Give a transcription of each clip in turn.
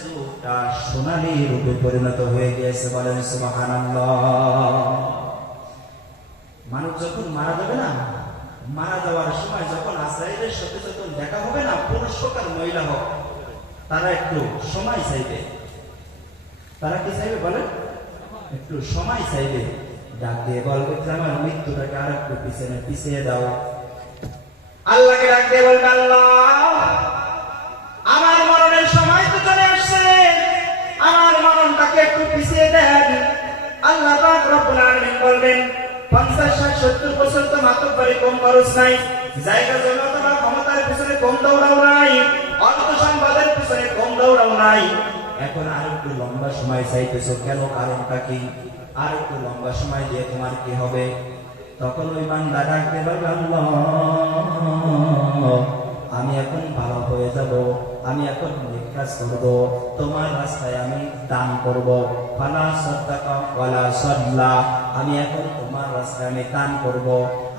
যুগটা সোনালী রূপে পরিণত হয়ে গিয়েছে। বলেন সুবহানাল্লাহ। মানুষ যখন মারা যাবে না, মারা যাওয়ার সময় যখন আজরাইলের সাথে যখন দেখা হবে না, পুরুষ হোক আর মহিলা হোক, তারা একটু সময় চাইবে। তারা কি চাইবে বলেন? একটু সময় চাইবে। ডাক দিয়ে বলবে যে আমার মৃত্যুটাকে আর একটু পিছিয়ে দাও। আল্লাহকে ডাক দিয়ে বলবে, আল্লাহ আমার মরণের সময় তো চলে আসছে, আমার মরণটাকে একটু পিছিয়ে দেন। আল্লাহ পাক রব্বুল আলামিন বলবেন 50-60-70 বছর তো মাতব্বরি কম খরচ নাই, জায়গা জমি অথবা ক্ষমতার পিছনে কম দৌড়াও নাই, অর্থ সম্পদের পিছনে কম দৌড়াও নাই, এখন আর একটু লম্বা সময় চাইতেছো কেন? কারণটা কি? আর একটু লম্বা সময় দিয়ে তোমার কি হবে? তখন ওই বান্দা ডাকতে পারবে, আল্লাহ আমি এখন ভালো হয়ে যাব, আমি এখন নেক কাজ করব, তোমার রাস্তায় আমি দান করব। ফালা সাদাকা ওয়ালা সাল্লা, আমি এখন তোমার রাস্তায় আমি দান করব,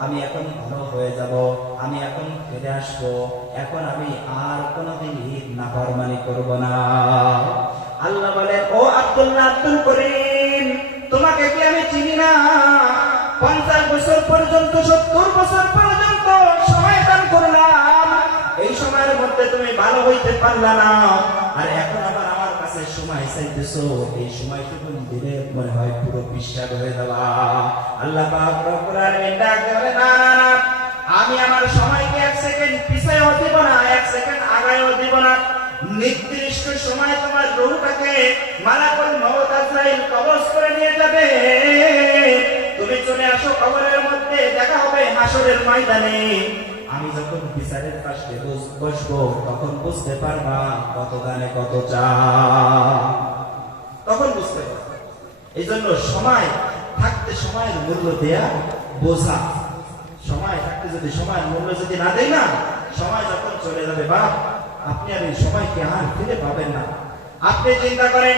আমি এখন ভালো হয়ে যাব, আমি এখন ফিরে আসবো, এখন আমি আর কোনোদিন ঈদ নাফরমানি করব না। আল্লাহ বলেন, ও আব্দুল্লাহ আব্দুল করিম, তোমাকে কি আমি চিনি না? 50 বছর পর্যন্ত 70 বছর পর্যন্ত সময় দান করলাম, এই সময়ের মধ্যে তুমি ভালো হইতে পারলা না, আর এখন আবার আমার কাছে সময় চাইতেছো, এই সময়টুকু দিলে মনে হয় পুরো বিশ্বাস হয়ে যাওয়া। আল্লাহ পাক রব্বুল আলামিন ডাক দেবে, না না না, আমি আমার সময়কে 1 সেকেন্ড পিছায়ও দিব না, 1 সেকেন্ড আগায়ও দিব না। নির্দিষ্ট সময় তোমার রূহটাকে মালাকুল মউত আজরাইল কবজ করে নিয়ে যাবে। তুমি চলে আসো কবরের মধ্যে, দেখা হবে হাসরের ময়দানে। আমি যখন বিচারের পাশে বসবো তখন বুঝতে পারবা কত দানে কত চা, তখন বুঝতে পারবা। এই জন্য সময় থাকতে সময়ের মূল্য দেয়া বোঝা। সময় থাকতে যদি সময়ের মূল্য যদি না দেয় না, সময় যখন চলে যাবে বাপ, আপনি আর এই সময়কে আর ফিরে পাবেন না। আপনি চিন্তা করেন,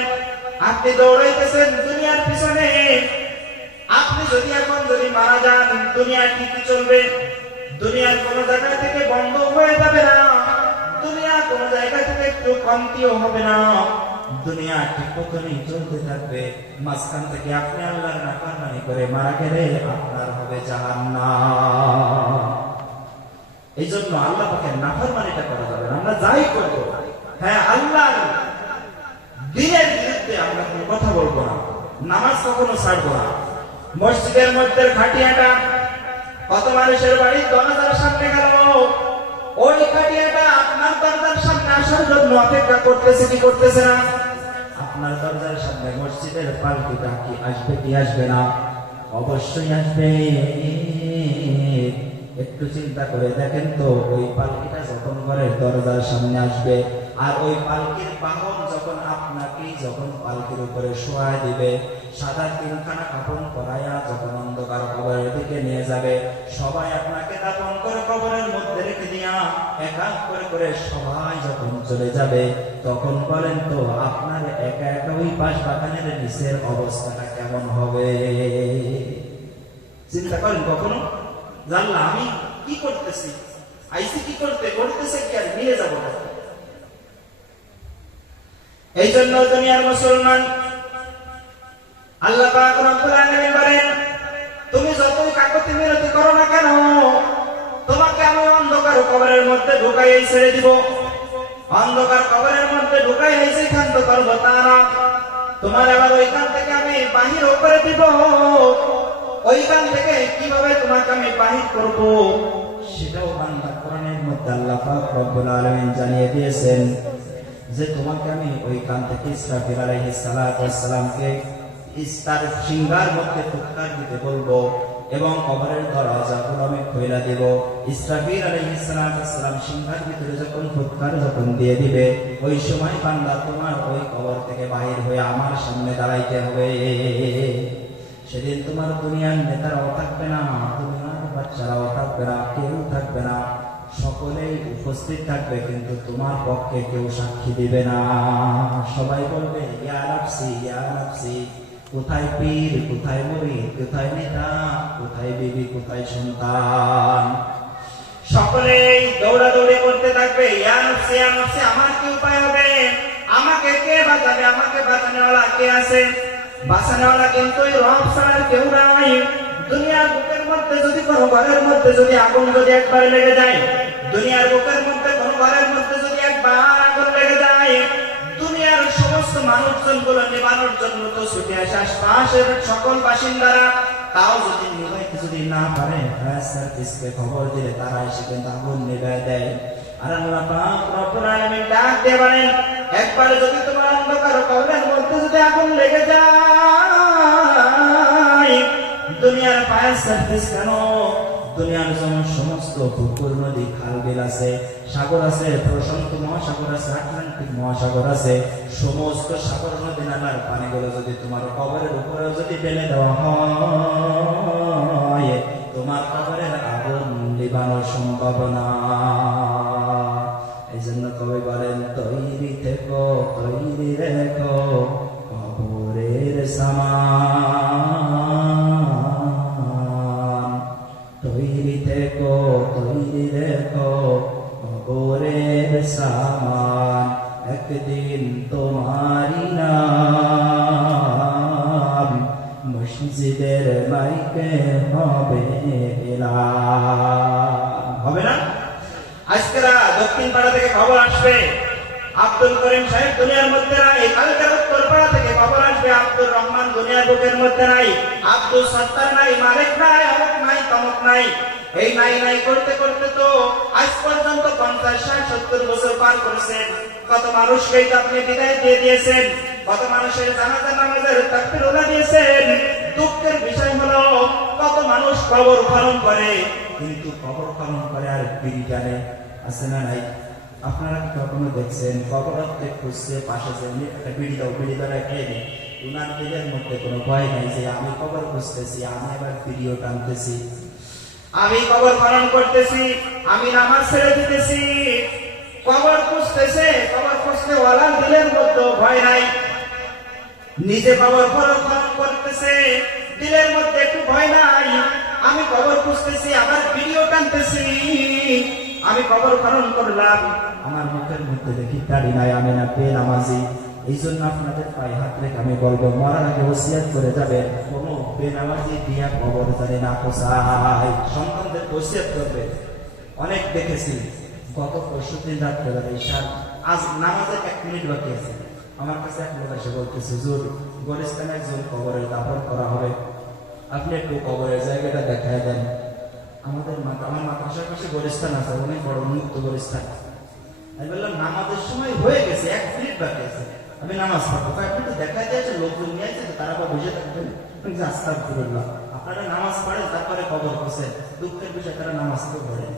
আপনি দৌড়াইতেছেন দুনিয়ার পিছনে, আপনি যদি এখন যদি মারা যান, দুনিয়া ঠিকই চলবে, দুনিয়ার কোন জায়গা থেকে বন্ধ হয়ে যাবে না, দুনিয়া কোন জায়গা থেকে একটু কমতিও হবে না, দুনিয়া ঠিক মতনই চলতে থাকবে। মাঝখান থেকে আপনি আল্লাহর নাফরমানি করে মারা গেলে আপনার হবে জাহান্নাম। এই জন্য আল্লাহ পাকের নাফরমানিটা করা যাবে না। আমরা যাই করবো, হ্যাঁ আল্লাহর দ্বীনের বিরুদ্ধে আমরা কোনো কথা বলবো না, নামাজ কখনো ছাড়বো না। মসজিদের মধ্যে খাটিয়াটা কত মানুষের বাড়ি দরজার সামনে গেল, ওই খাটিয়াটা আপনার দরজার সামনে আসার জন্য অপেক্ষা করতেছে কি করতেছে না? আপনার দরজার সামনে মসজিদের পালকিটা কি আসবে কি আসবে না? অবশ্যই আসবে। একটু চিন্তা করে দেখেন তো, ওই পালকিটা যখন ঘরের দরজার সামনে আসবে, আর ওই পালকির বাহন যখন আপনাকে যখন পালকির উপরে শোয়ায় দিবে, সাদা 3খানা কাপড় পরাইয়া যখন অন্ধকার কবরের দিকে নিয়ে যাবে, সবাই আপনাকে দাফন করে কবরের মধ্যে রেখে দিয়া এক এক করে সবাই যখন চলে যাবে, তখন বলেন তো আপনার একা একা ওই পাশ বাগানের নিচের অবস্থাটা কেমন হবে? চিন্তা করেন কখনো? জানলা আমি কি করতেছি, আইসি কি করতেছে কি আর নিয়ে যাবো না। এই জন্য দুনিয়ার মুসলমান, আল্লাহ পাক রব্বুল আলামিন বলেন, তুমি যতই কাকুতি মিনতি করো না কেন, তোমাকে আমি অন্ধকার কবরের মধ্যে ঢুকাইয়ে ছেড়ে দিব। অন্ধকার কবরের মধ্যে ঢুকাইয়ে সেখান্ত করবো তা না, তোমার আবার ওইখান থেকে আমি বাহির করে দিব। ওইখান থেকে কিভাবে তোমাকে আমি বাহির করব সেটাও বান্দা কোরআনের মধ্যে আল্লাহ পাক রব্বুল আলামিন জানিয়ে দিয়েছেন, যে তোমাকে আমি ওইখান থেকে ইসরাফিল আলাইহিস সালাতু ওয়াস সালামকে ইস্তার সিংহার মধ্যে ফুৎকার দিতে বলবো এবং কবরের দরজাগুলো আমি খুলে দেব। ইসরাফিল আলাইহিস সালাতু ওয়াস সালাম সিংহার ভিতরে যখন ফুৎকার যখন দিয়ে দিবে, ওই সময় বান্দা তোমার ওই কবর থেকে বাহির হয়ে আমার সামনে দাঁড়াইতে হবে। সেদিন তোমার দুনিয়ার নেতারাও থাকবে না, দুনিয়ার বাচ্চারাও থাকবে না, কেউ থাকবে না, সকলেই উপস্থিত থাকবে, কিন্তু তোমার পক্ষে কেউ সাক্ষী দিবে না। সবাই বলবে ইয়া নাফসি ইয়া নাফসি, কোথায় পীর, কোথায় মুরিদ, কোথায় নেতা, কোথায় বিবি, কোথায় সন্তান? সকলেই দৌড়াদৌড়ি করতে থাকবে, ইয়া নাফসি ইয়া নাফসি, আমার কি উপায় হবে, আমাকে কে কে আছে? বাঁচানোওয়ালা কিন্তু এই রব ছাড়া কেউ নাই। দুনিয়ার বুকের মধ্যে যদি কোনো ঘরের মধ্যে যদি আগুন যদি একবার লেগে যায়, দুনিয়ার বুকের মধ্যে কোনো ঘরের মধ্যে যদি একবার আগুন লেগে যায়, দুনিয়ার সমস্ত মানুষজন গুলো নিবানোর জন্য তো ছুটে আসে আশপাশের সকল বাসিন্দারা। তাও যদি নিভাইতে যদি না পারে, ফায়ার সার্ভিসকে খবর দিলে তারা এসে কিন্তু আগুন নিভাই দেয়। আর আল্লাহ পাক রব্বুল আলামিন ডাক দিয়ে বলেন, একবার যদি তোমার অন্ধকার কবরের মধ্যে যদি আগুন লেগে যায়, দুনিয়ার ফায়ার সার্ভিস কেন, দুনিয়ার সমস্ত পুকুর নদী খাল বিল আছে, সাগর আছে, প্রশান্ত মহাসাগর আছে, আটলান্টিক মহাসাগর আছে, সমস্ত সাগর নদী নালার পানিগুলো যদি তোমার কবরের উপরে যদি ঢেলে দেওয়া হয়, তোমার কবরের আগুন নিবানো সম্ভব না। এই জন্য কবি বলেন, তৈরি থেকো, তৈরি রেখো কবরের সামান, তৈরি থেকো, তৈরি রেখো কবরের সামান, একদিন তোমারই নাম মসজিদের মাইকে হবে এলান। হবে না? আজকেরা দক্ষিণ পাড়া থেকে খবর আসবে আব্দুল করিম সাহেব দুনিয়ার মধ্যে নাই, কালকের উত্তর পাড়া থেকে খবর আসবে আব্দুর রহমান দুনিয়ার বুকের মধ্যে নাই, আব্দুল সত্তার নাই, মালিক নাই, অমুক নাই, তমুক নাই। এই নাই নাই করতে করতে তো আজ পর্যন্ত 50, 60, 70 বছর পার করেছেন। কত মানুষকে আপনি বিদায় দিয়ে দিয়েছেন, কত মানুষের জানাজা নামাজের তাকবীর দিয়েছেন। দুঃখের বিষয় হলো কত মানুষ কবর খনন করে, কিন্তু কবর খনন করে আর বিড়ি টানে, আছে না নাই? আপনারা কি কখনো দেখছেন কবরকে খুঁজছে পাশে যে একটা বিড়ি দাও, বিড়ি দ্বারা খেয়ে নেই, উনার দিলের মধ্যে কোনো ভয় নাই যে আমি কবর খুঁজতেছি, আমি আবার ভিডিও টানতেছি, আমি কবর খনন করতেছি, আমি নামাজ ছেড়ে দিতেছি। কবর খুঁজতেছে, কবর খুঁজতে ওয়ালার দিলের মধ্যে ভয় নাই, নিজে কবর খনন করতেছে, দিলের মধ্যে একটু ভয় নাই। আমি কবর খুঁজতেছি, আবার ভিডিও টানতেছি, আমি কবর খনন করলাম, আমার মুখের মধ্যে দেখি দাড়ি নাই, আমি না বেনামাজি। এই জন্য আপনাদের পায়ে হাত রেখে আমি বলবো, মরার আগে ওসিয়াত করে যাবে, কোনো বেনামাজি দিয়া কবর জানে না পোষায়, সন্তানদের ওসিয়াত করবে। অনেক দেখেছি, গত 25 দিন রাত্রেবেলা আজ নামাজের 1 মিনিট বাকি আছে, আমার কাছে এক লোক এসে বলতেছে, হুজুর গোরস্থানে একজন কবরের দাফন করা হবে, আপনি একটু কবরের জায়গাটা দেখায় দেন। আমার মাদ্রাসার পাশে গোরস্থান আছে, অনেক বড় মুক্ত গোরস্থান। আমি বললাম, নামাজের সময় হয়ে গেছে, 1 মিনিট বাকি আছে, আমি নামাজ পড়বো, আপনি তো দেখা যাচ্ছে লোকজন নিয়ে আছে, তারা বা বসে থাকবেন। আস্তাগফিরুল্লাহ, আপনারা নামাজ পড়েন তারপরে কবর খোঁজেন, দুঃখের বিষয় তারা নামাজ তো পড়েন।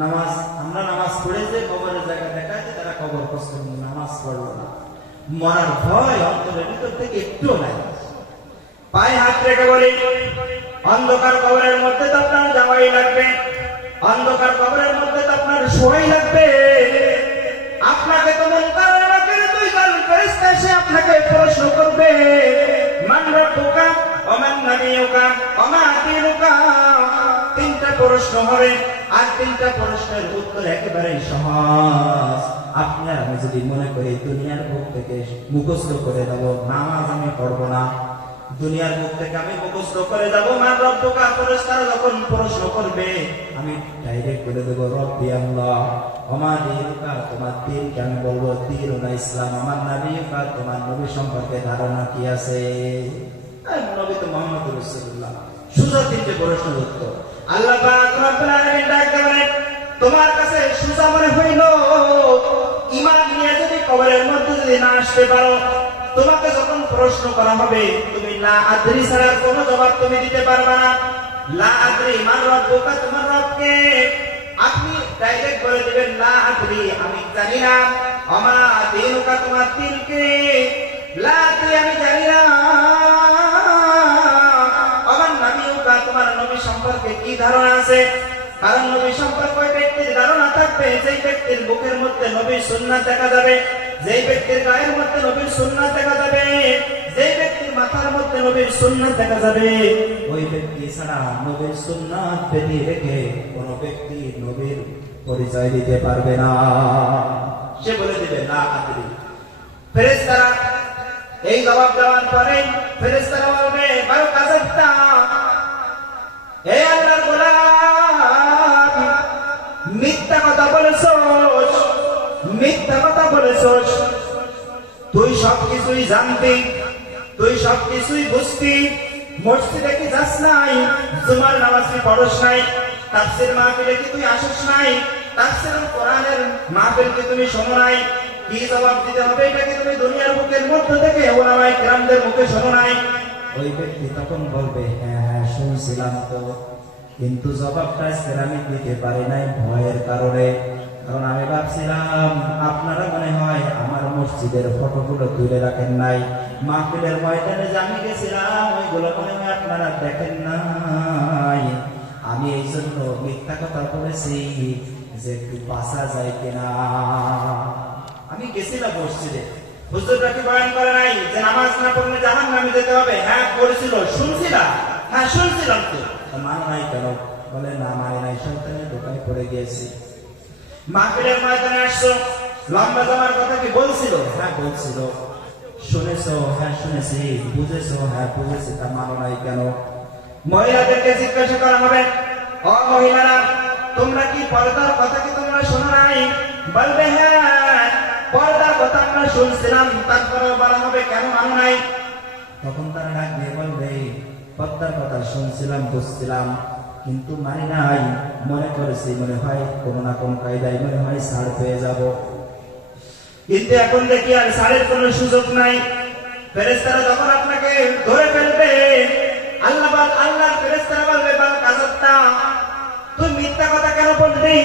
নামাজ আমরা নামাজ পড়ে যে কবরের জায়গা দেখাচ্ছে, তারা কবর খোঁজতেন, নামাজ পড়লো না। মরার ভয় অন্তরের ভিতর থেকে একটু নাই। পায়ে হাত রেখে বলি, অন্ধকার কবরের মধ্যে তো আপনার যাওয়াই লাগবে, অন্ধকার কবরের মধ্যে তো আপনার শোয়াই লাগবে। আপনাকে তো মন করার রাখের 2 জন ফেরেশতা এসে আপনাকে প্রশ্ন করবে, মান রাব্বুকা ওয়া মান নাবিয়ুকা ওয়া মা দীনুকা। 3টা প্রশ্ন হবে, আর 3টা প্রশ্নের উত্তর একেবারেই সহজ। আপনি আর আমি যদি মনে করি দুনিয়ার বুক থেকে মুখস্থ করে দেব, নামাজ আমি পড়বো না, দুনিয়ার মুখ থেকে আমি মুখস্থ করে যাবো, মান রব্বুকা, ফেরেশতারা যখন প্রশ্ন করবে আমি ডাইরেক্ট বলে দেবো রব্বি আল্লাহ, ওমা দীনুকা, তোমার দিনকে আমি বলবো দীনুনা ইসলাম, আমার নবীকা, তোমার নবী সম্পর্কে ধারণা কি আছে? নবী তো মুহাম্মদুর রাসূলুল্লাহ। সুজা 3টে প্রশ্নের উত্তর। আল্লাহ পাক রব্বুল আলামিন ডাকতে বলেন, তোমার কাছে সুজা মনে হইল, ঈমান নিয়ে যদি কবরের মধ্যে যদি না আসতে পারো, তোমাকে যখন প্রশ্ন করা হবে তুমি লা আদরি ছাড়া কোনো জবাব তুমি দিতে পারবে না। লা আদরি মান রব্বুকা, তোমার রবকে আপনি ডাইরেক্ট বলে দিবেন লা আদরি, আমি জানি না। ওমা দীনুকা, তোমার দিনকে লা আদরি, আমি জানি না। ওমান নাবিয়ুকা, তোমার নবী সম্পর্কে কি ধারণা আছে? কারণ নবী সম্পর্কে ওই ব্যক্তির ধারণা থাকবে যেই ব্যক্তির বুকের মধ্যে নবীর সুন্নাত দেখা যাবে, যেই ব্যক্তির গায়ের মধ্যে নবীর সুন্নাত দেখা যাবে, যেই ব্যক্তির মাথার মধ্যে নবীর সুন্নাত দেখা যাবে, ওই ব্যক্তি ছাড়া নবীর সুন্নাত বেঁধে রেখে কোন ব্যক্তি নবীর পরিচয় দিতে পারবে না। সে বলে দিবে লা আদরি। ফেরেশতারা এই জবাব দেওয়ার পরে ফেরেশতারা বলবে বারো কাযাবতা, হে আল্লাহর গোলাম, মিথ্যা কথা বলেছস, মিথ্যা কথা বলেছস। তুই সবকিছুই জানতি, তুই সবকিছুই বুঝতি, মসজিদে কি যাস নাই, জুমার নামাজ কি পড়স নাই, তাফসীর মাহফিলে কি তুই আসিস নাই, তাফসীরুল কোরআনের মাহফিল কি তুমি শোনো নাই? কি জবাব দিতে হবে এটা কি তুমি দুনিয়ার বুকের মধ্য থেকে ওলামায়ে কেরামদের মুখে শোনো নাই? ওই ব্যক্তি তখন বলবে হ্যাঁ হ্যাঁ শুনছিলাম তো, কিন্তু জবাবটা আজকে আমি দিতে পারি নাই ভয়ের কারণে। কারণ আমি ভাবছিলাম আপনারা মনে হয় আমার মসজিদের ফটোগুলো তুলে রাখেন নাই, মাহফিলের ময়দানে যে আমি গেছিলাম ওইগুলো মনে হয় আপনারা দেখেন নাই। আমি এই জন্য মিথ্যা কথা বলেছি যে একটু বাঁচা যায় কিনা। আমি গেছিলাম মসজিদে, হুজুররা কি বয়ান করে নাই যে নামাজ না পড়লে জাহান্নামে যেতে হবে? হ্যাঁ করেছিল, শুনছিলাম, হ্যাঁ শুনছিলাম তো। মানে নাই কেন? বলে না মানে নাই, শয়তানের ধোঁকায় পড়ে গিয়েছি। মাহফিলের ময়দানে আসছো, লম্বা জমার কথা কি বলছিল? হ্যাঁ বলছিল। শুনেছো? হ্যাঁ শুনেছি। বুঝেছো? হ্যাঁ বুঝেছি। তা মানো নাই কেন? মহিলাদেরকে জিজ্ঞাসা করা হবে, ও মহিলারা, তোমরা কি পর্দার কথা কি তোমরা শোনো নাই? বলবে হ্যাঁ পর্দার কথা আমরা শুনছিলাম, তারপরেও বলা হবে কেন মানো নাই? তখন তারা ডাক দিয়ে বলবে পর্দার কথা শুনছিলাম, বুঝছিলাম, কিন্তু মানি নাই, মনে করেছি মনে হয় কোনো না কোন কায়দায় মনে হয় ছাড় পেয়ে যাব। কিন্তু এখন দেখি আর ছাড়ের কোনো সুযোগ নাই। ফেরেশতারা যখন আপনাকে ধরে ফেলবে, আল্লাহর ফেরেশতারা বলবে বাল কাযাবতা, তুই মিথ্যা কথা কেন বললি?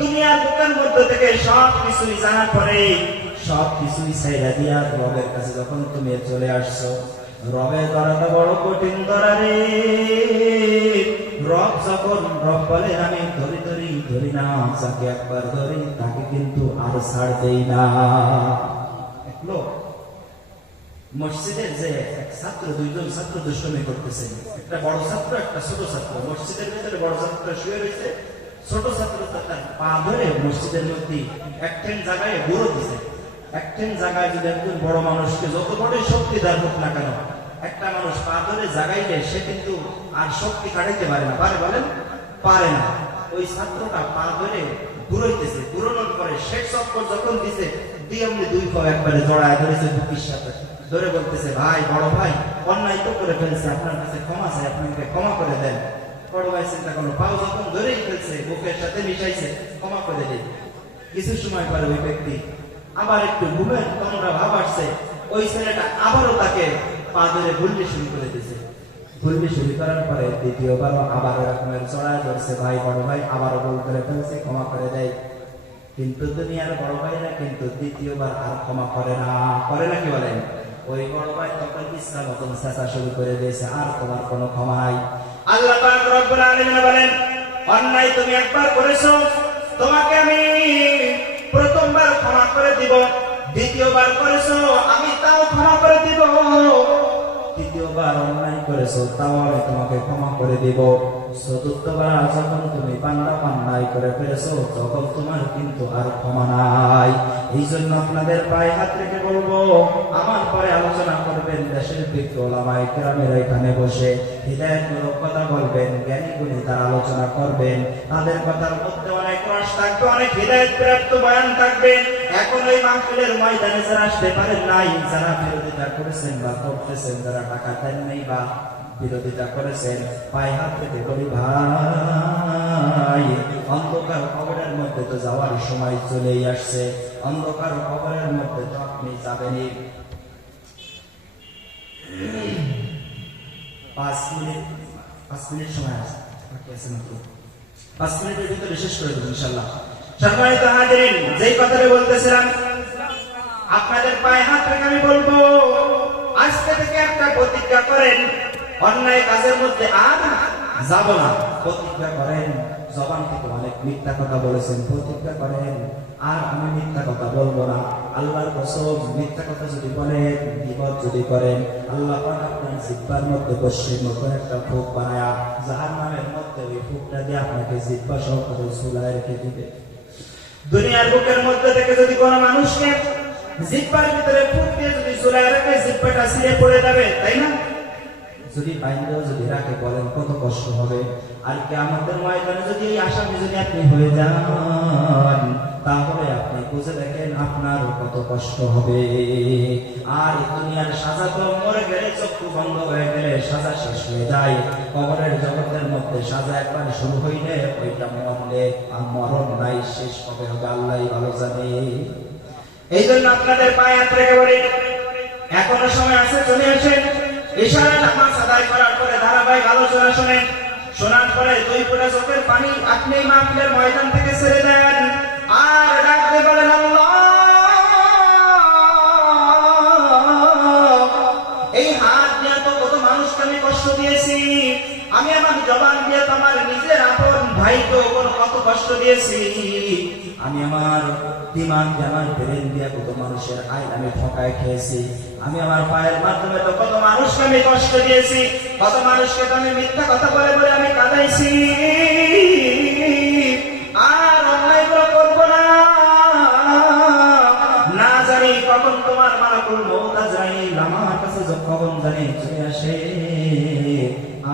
দুনিয়ার বুকের মধ্য থেকে সব কিছুই জানার পরে সব কিছুই ছাইড়া দিয়া রবের কাছে যখন তুমি চলে আসছো, রবের ধরাটা বড় কঠিন ধরা রে। রব যখন রব বলে আমি ধরি না, যাকে একবার ধরি তাকে কিন্তু আর ছাড় দেই না। এক লোক মসজিদের যে এক ছাত্র, দুইজন ছাত্র দুষ্টমি করতেছে, একটা বড় ছাত্র একটা ছোট ছাত্র। মসজিদের ভিতরে বড় ছাত্র শুয়ে রয়েছে, ছোট ছাত্র তার পা ধরে মসজিদের মধ্যে একটেন জায়গায় গুঁড়ো দিছে। একটেন জায়গায় যদি একজন বড় মানুষকে যত বড় শক্তিদার হোক না কেন, একটা মানুষ পা ধরে জাগাইলে সে কিন্তু আর শক্তি কাটাইতে পারে না। পারে? বলেন পারে না। ওই ছাত্রটা পা ধরে ঘুরাইতেছে, ঘুরানোর পরে শেষ চক্কর যখন দিছে, দিয়ে এমনি দুই পা একবারে জড়ায় ধরেছে বুকের সাথে, ধরে বলতেছে ভাই, বড় ভাই, অন্যায় তো করে ফেলছে, আপনার কাছে ক্ষমা চাই, আপনাকে ক্ষমা করে দেন। বড় ভাই চিন্তা করলো, পাও যখন ধরেই ফেলছে, বুকের সাথে মিশাইছে, ক্ষমা করে দেয়। কিছু সময় পরে ওই ব্যক্তি আবার একটু ঘুমের তন্দ্রা ভাব আসছে, ওই ছেলেটা আবারও তাকে পা ধরে ভুলতে শুরু করে দিয়েছে। ভুলতে শুরু করার পরে দ্বিতীয়বারও আবার এরকমের চড়ায় ধরছে, ভাই বড় ভাই আবারও ভুল করে ফেলছে, ক্ষমা করে দেয়। কিন্তু দুনিয়ার বড় ভাইরা কিন্তু দ্বিতীয়বার আর ক্ষমা করে না। করে না কি বলেন? ওই বড় ভাই তখন ইচ্ছা মতন চেঁচা শুরু করে দিয়েছে, আর তোমার কোনো ক্ষমা নাই। আল্লাহ পাক রব্বুল আলামিন বলেন, অন্যায় তুমি একবার করেছো, তোমাকে আমি প্রথমবার ক্ষমা করে দিব, দ্বিতীয়বার করেছো আমি তাও ক্ষমা করে দিব, তৃতীয়বার অন্যায় করেছো তাও আমি তোমাকে ক্ষমা করে দিব, চতুর্থবার যখন তুমি পান্ডা পান্ডাই করে ফেলেছো তখন তোমার কিন্তু আর ক্ষমা নাই। এই জন্য আপনাদের পায়ে হাত রেখে বলবো, আমার পরে আলোচনা করবেন দেশের বিজ্ঞ ওলামায়ে কেরামের এখানে বসে, হিদায়াতমূলক কথা বলবেন, জ্ঞানী গুণী তারা আলোচনা করবেন, তাদের কথার মধ্যে অনেক রস থাকবে, অনেক হিদায়াত প্রাপ্ত বয়ান থাকবে। এখন ওই মাহফিলের ময়দানে যারা আসতে পারেন নাই, যারা বিরোধিতা করেছেন বা করতেছেন, যারা টাকা দেন নাই বা বিরোধিতা করেছেন, পায়ে হাত থেকে বলি ভাই, অন্ধকার কবরের মধ্যে তো যাওয়ার সময় চলেই আসছে, অন্ধকার কবরের মধ্যে তো আপনি যাবেনই। 5 মিনিট সময় আছে, বাকি আছে মাত্র 5 মিনিটের ভিতরে শেষ করে দেব ইনশাআল্লাহ। সম্মানিত হাজিরিন, যেই কথাটা বলতেছিলাম, আপনাদের পায়ে হাত রেখে আমি বলবো, আজকে থেকে একটা প্রতিজ্ঞা করেন, অন্যায় কাজের মধ্যে আর যাব না। প্রতিজ্ঞা করেন, জবান থেকে অনেক মিথ্যা কথা বলেছেন, প্রতিজ্ঞা করেন আর আমি মিথ্যা কথা বলবো না। আল্লাহর কসম, মিথ্যা কথা যদি বলেন, বিপদ যদি করেন, আল্লাহ পাক আপনার জিহ্বার মধ্যে বসিয়ে মতন একটা ফুঁক বানায়া জাহান্নামের মধ্যে ওই ফুঁকটা দিয়ে আপনাকে জিহ্বা সহকারে ঝুলায় রেখে দিবে। দুনিয়ার বুকের মধ্যে থেকে যদি কোনো মানুষকে জিহ্বার ভিতরে ফুট দিয়ে যদি ঝুলায় রাখে জিহ্বাটা ছিঁড়ে পড়ে যাবে, তাই না? যদি বাইন্দাও যদি রাখে বলেন কত কষ্ট হবে। আর কিয়ামতের ময়দানে যদি এই আসামি যদি আপনি হয়ে যান, তাহলে আপনি বুঝে দেখেন আপনার কত কষ্ট হবে। আর এই দুনিয়ার সাজা তো মরে গেলে, চক্ষু বন্ধ হয়ে গেলে সাজা শেষ হয়ে যায়। কবরের জগতের মধ্যে সাজা একবার শুরু হইলে ওইটা মরলে আর মরণ নাই, শেষ হবে হবে আল্লাহই ভালো জানে। এই জন্য আপনাদের পায়ে হাত রেখে বলি, এখনো সময় আছে, চলে আসেন। ইশারা নামাজ আদায় করার পরে ধারাবাহিক আলোচনা শোনেন। শোনার পরে 2 ফোঁটা চোখের পানি আপনি মাহফিলের ময়দান থেকে ছেড়ে দেন আর ডাকতে বলেন আল্লাহ। এই হাত দিয়ে তো কত মানুষকে আমি কষ্ট দিয়েছি, আমি আমার জবান দিয়ে তো আমার নিজের আপন ভাইকে কত কষ্ট দিয়েছি, আমি আমার দিমাগ দিয়ে আমার ব্রেন দিয়ে কত মানুষের আইন আমি ঠকায় খেয়েছি, আমি আমার পায়ের মাধ্যমে তো কত মানুষকে আমি কষ্ট দিয়েছি, কত মানুষকে তো আমি মিথ্যা কথা বলে বলে আমি কাঁদাইছি। আর অন্যায়গুলো করবো না। না জানি কখন তোমার মালাকুল মউত আজরাইল আমার কাছে কখন জানি চলে আসে।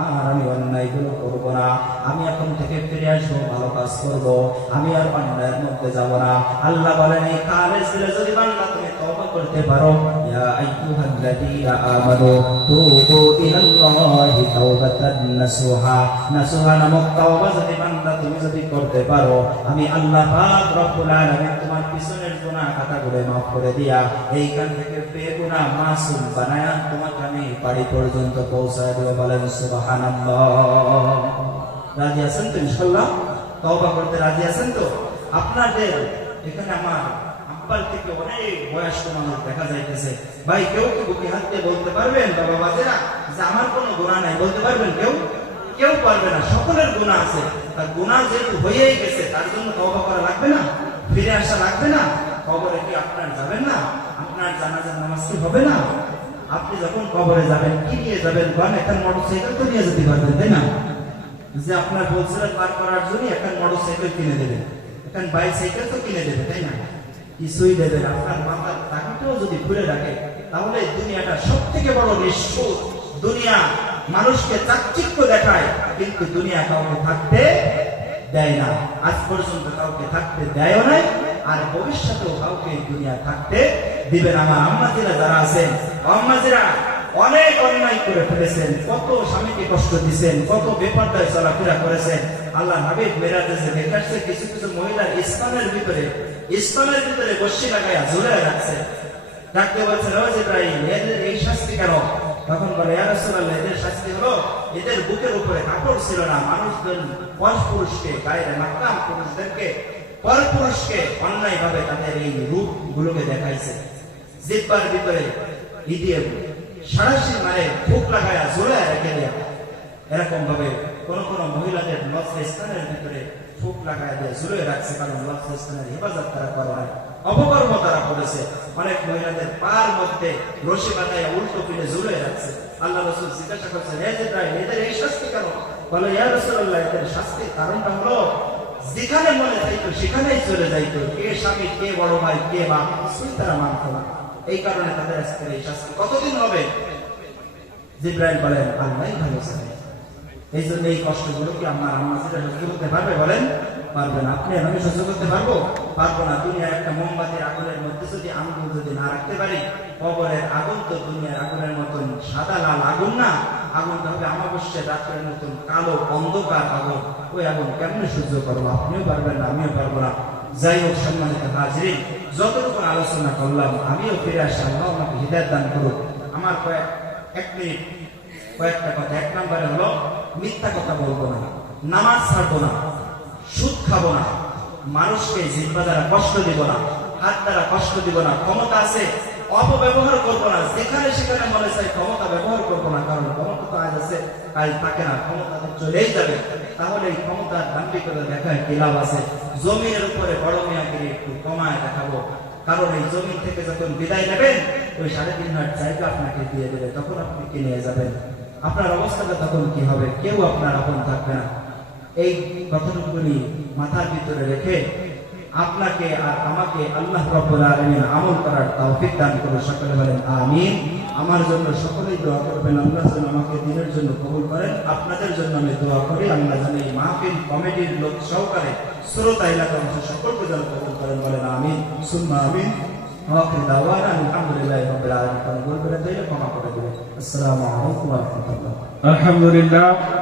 আর আমি অন্যায়গুলো করবো না, আমি এখন থেকে ফিরে আসবো, ভালো কাজ করবো, আমি আর অন্যায়ের মধ্যে যাবো না। আল্লাহ বলেন এই কালেজ দিলে যদি বান্দা তুমি তওবা করতে পারো, ইয়া আইয়ুহাল্লাযীনা আমানু তুবু ইলাল্লাহি তাওবাতান নাসুহা, নাসুহা নামক তওবা যদি বান্দা তুমি যদি করতে পারো, আমি আল্লাহ পাক রব্বুল আলামিন তোমার পিছনের গুনাহ খাতাগুলো maaf করে দিয়া এইখান থেকে বেগুনাহ মাসুম বানায়া তোমাকে আমি বাড়ি পর্যন্ত পৌঁছায় দেব। বলেন সুবহানাল্লাহ। রাজি আছেন তো? ইনশাআল্লাহ তওবা করতে রাজি আছেন তো? আপনাদের এখানে আমার আব্বার থেকে অনেক বয়স্ক মানুষ দেখা যাইতেছে। ভাই কেউ কি বুকে হাত দিয়ে বলতে পারবেন বাবা বাজেরা যে আমার কোনো গুনাহ নাই? বলতে পারবেন কেউ? কেউ পারবে না। সকলের গুনাহ আছে। তার গুনাহ যেহেতু হয়েই গেছে তার জন্য তওবা করা লাগবে না? ফিরে আসা লাগবে না? কবরে কি আপনার যাবেন না? আপনার জানাজার নামাজ কি হবে না? আপনি যখন কবরে যাবেন কি নিয়ে যাবেন? কারণ একটা মোটরসাইকেল তো নিয়ে যেতে পারবেন, তাই না? যে আপনার বলছিলেন পার করার জন্য একটা মোটরসাইকেল কিনে দেবেন, একটা বাইসাইকেল তো কিনে দেবে, তাই না? কিছুই দেবেন। আপনার মাথার টাকাটাও যদি খুলে রাখে তাহলে দুনিয়াটা সব থেকে বড় নিষ্ঠুর দুনিয়া। মানুষকে চাকচিক্য দেখায় কিন্তু দুনিয়া কাউকে থাকতে দেয় না। আজ পর্যন্ত কাউকে থাকতে দেয় নাই, আর ভবিষ্যতেও কাউকে দুনিয়া থাকতে দিবে না। আমার আম্মাজিরা যারা আছেন, আম্মাজিরা অনেক অন্যায় করে ফেলেছেন, কত স্বামীকে কষ্ট দিয়েছেন, কত বেপরদায় চলাফেরা করেছেন। আল্লাহ হাবিব মেরাজে দেখাচ্ছে কিছু কিছু মহিলা ইসলামের ভিতরে বসি লাগাইয়া ঝুলে রাখছে। ডাকতে বলছে রোজ ইব্রাহিম এদের এই শাস্তি কেন? তখন বলে ইয়া রাসূলুল্লাহ এদের শাস্তি হলো এদের বুকের উপরে কাপড় ছিল না। মানুষজন পরপুরুষকে গায়ে মাকতাম পুরুষদেরকে পরপুরুষকে অন্যায় ভাবে তাদের এই রূপ গুলোকে দেখাইছে। জিহ্বার ভিতরে ইদিয়ে সারাশি মারে ফুক লাগায়া ঝুলায় রেখে দেয়া। এরকম ভাবে কোন কোন মহিলাদের লজ্জাস্থানের ভিতরে ফুক লাগায় দিয়ে ঝুলে রাখছে, কারণ লজ্জাস্থানের হেফাজত তারা করে নাই, অপকর্ম তারা করেছে। অনেক মহিলাদের পার মধ্যে রশি বাঁধাইয়া উল্টো পিঠে ঝুলে রাখছে। আল্লাহ রাসূল জিজ্ঞাসা করছেন হে জিবরাইল এদের এই শাস্তি কেন? বলে ইয়া রাসূলুল্লাহ এদের শাস্তির কারণটা হলো যেখানে মনে চাইতো সেখানেই চলে যাইতো, কে স্বামী কে বড় ভাই কে বাপ কিছুই তারা মানত না। এই কারণে তাদের আজকের এই শাস্তি। কতদিন হবে? জিবরাইল বলেন আল্লাহই ভালো জানে। এই জন্য এই কষ্টগুলো কি আমার আম্মাজিরা সহ্য করতে পারবে? বলেন পারবে না। আপনি আমি সহ্য করতে পারবো? পারবো না। দুনিয়ার একটা মোমবাতির আগুনের মধ্যে যদি আগুন যদি না রাখতে পারি, কবরের আগুন তো দুনিয়ার আগুনের মতন সাদা লাল আগুন না, আগুনটা হবে অমাবস্যার রাত্রের মতন কালো অন্ধকার আগুন। ওই আগুন কেমনে সহ্য করবো? আপনিও পারবেন না, আমিও পারবো না। যাই হোক সম্মানিত হাজরিন, যতটুকু আলোচনা করলাম আমিও ফিরে আসি। আল্লাহ আমাকে হিদায়াত দান করুক। আমার কয়েকটা কথা। এক নম্বরে হলো মিথ্যা কথা বলবো না, নামাজ ছাড়বো না, সুদ খাবো না, মানুষকে জিহ্বা দ্বারা কষ্ট দিব না, হাত দ্বারা কষ্ট দিব না, ক্ষমতা আছে অপব্যবহার করবো না, যেখানে সেখানে মনে চাই ক্ষমতা ব্যবহার করবো না। কারণ ক্ষমতা তো আজ আছে কাল থাকে না, ক্ষমতা চলেই যাবে। তাহলে এই ক্ষমতার দাম্ভিকতা দেখায় কি লাভ আছে? জমিনের উপরে বড় মিয়াগিরি একটু কমায় দেখাবো, কারণ এই জমি থেকে যখন বিদায় নেবেন ওই 3.5 হাত জায়গা আপনাকে দিয়ে দেবে, তখন আপনি কি নিয়ে যাবেন? আপনার অবস্থাটা তখন কি হবে? কেউ আপনার আপন থাকবে না। এই কথাগুলি মাথার ভিতরে রেখে আপনাকে আর আমাকে আল্লাহ রাব্বুল আলামিন আমল করার তৌফিক দান করুন। সকলে বলেন আমিন। আমার জন্য সকলেই দোয়া করবেন, আল্লাহ যেন আমাকে দিনের জন্য কবুল করেন। আপনাদের জন্য আমি দোয়া করি, আল্লাহ যেন এই মাহফিল কমিটির লোক সহকারে শ্রোতা এলাকার অংশ সকলকে যেন কবুল করেন। বলেন আমিন, সুম্মা আমিন। আখির দাওয়ানা আলহামদুলিল্লাহি রাব্বিল আলামিন। বলবেন তাইলে ক্ষমা করে দিবেন। আসসালামু আলাইকুম ওয়া রাহমাতুল্লাহ। আলহামদুলিল্লাহ।